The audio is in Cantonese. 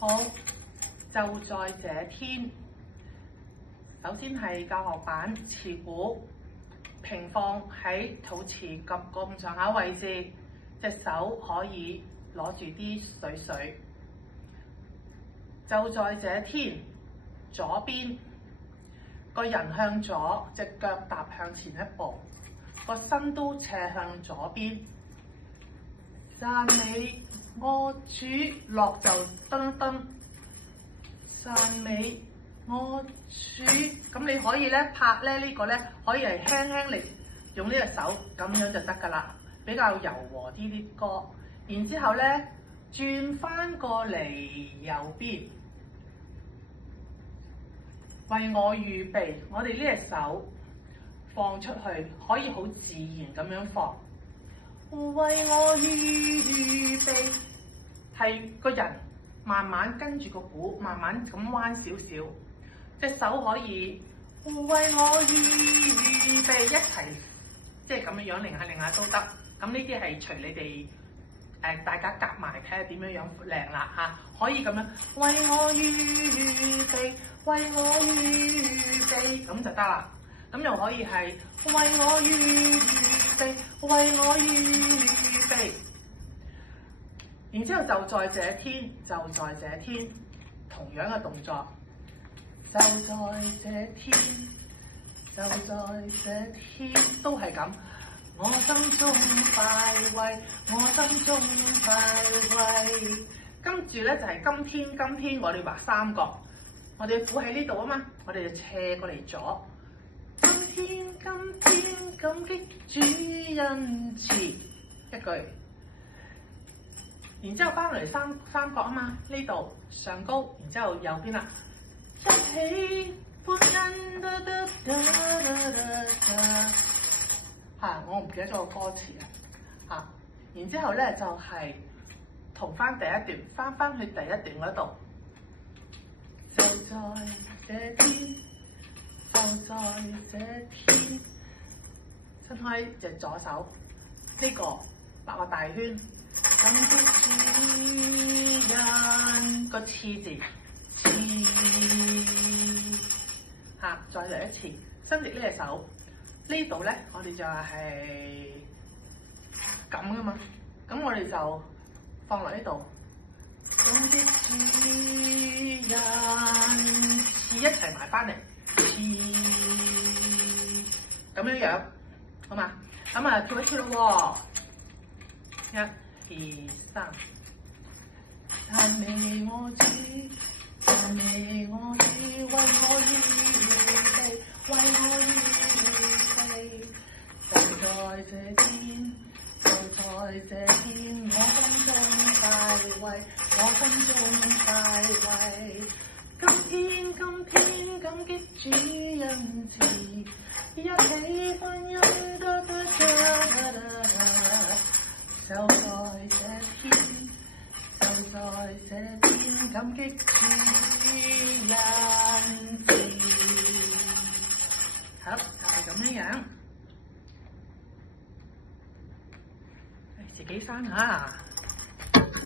好，就在這天。首先係教學板持股平放喺肚臍及咁上下位置，隻手可以攞住啲水。就在這天，左邊個人向左，隻腳踏向前一步，個身都斜向左邊。讚美我主，落就噔噔。讚美我主，咁你可以咧拍咧呢個咧，可以係輕輕力用呢隻手咁樣就得㗎啦，比較柔和啲歌。然之後咧轉翻過嚟右邊，為我預備。我哋呢隻手放出去，可以好自然咁樣放。為我預備，係個人慢慢跟住個鼓，慢慢咁彎少少。隻手可以為我預備一齊，即係咁樣擰下都得。咁呢啲係隨你哋大家夾埋睇下點樣靚啦嚇。可以咁樣為我預備，為我預備咁就得啦。咁又可以係為我預備，為我預備。然之後就在這天，就在這天，同樣嘅動作。就在這天，就在這天，都係咁。我心中快慰，我心中快慰。跟住咧就係今天，我哋畫三角。我哋嘅鼓喺呢度啊嘛，我哋就斜過嚟左。今天感激主恩慈，一句。然之後翻嚟三角啊嘛，呢度上高，然之後右邊啦。一起歡欣我唔記得咗個歌詞啊然之後咧就係同翻第一段，翻去第一段嗰度。就在這天，就在這天，伸開隻左手，呢個畫個大圈，感激主恩個次字。再嚟一次，伸直呢隻手，呢度咧我哋就係咁噶嘛，咁我哋就放落呢度，感激主恩次一齊埋翻嚟，咁樣，好嘛？咁啊做一次咯喎，1、2、3，讚美我主。讚美我主，為我預備，為我預備。就在這天，就在這天，我心中大慰，我心中大慰。今天感激主恩慈，一起歡欣就在這天。就在這天，感激主恩慈。好，就係咁樣，自己翻下。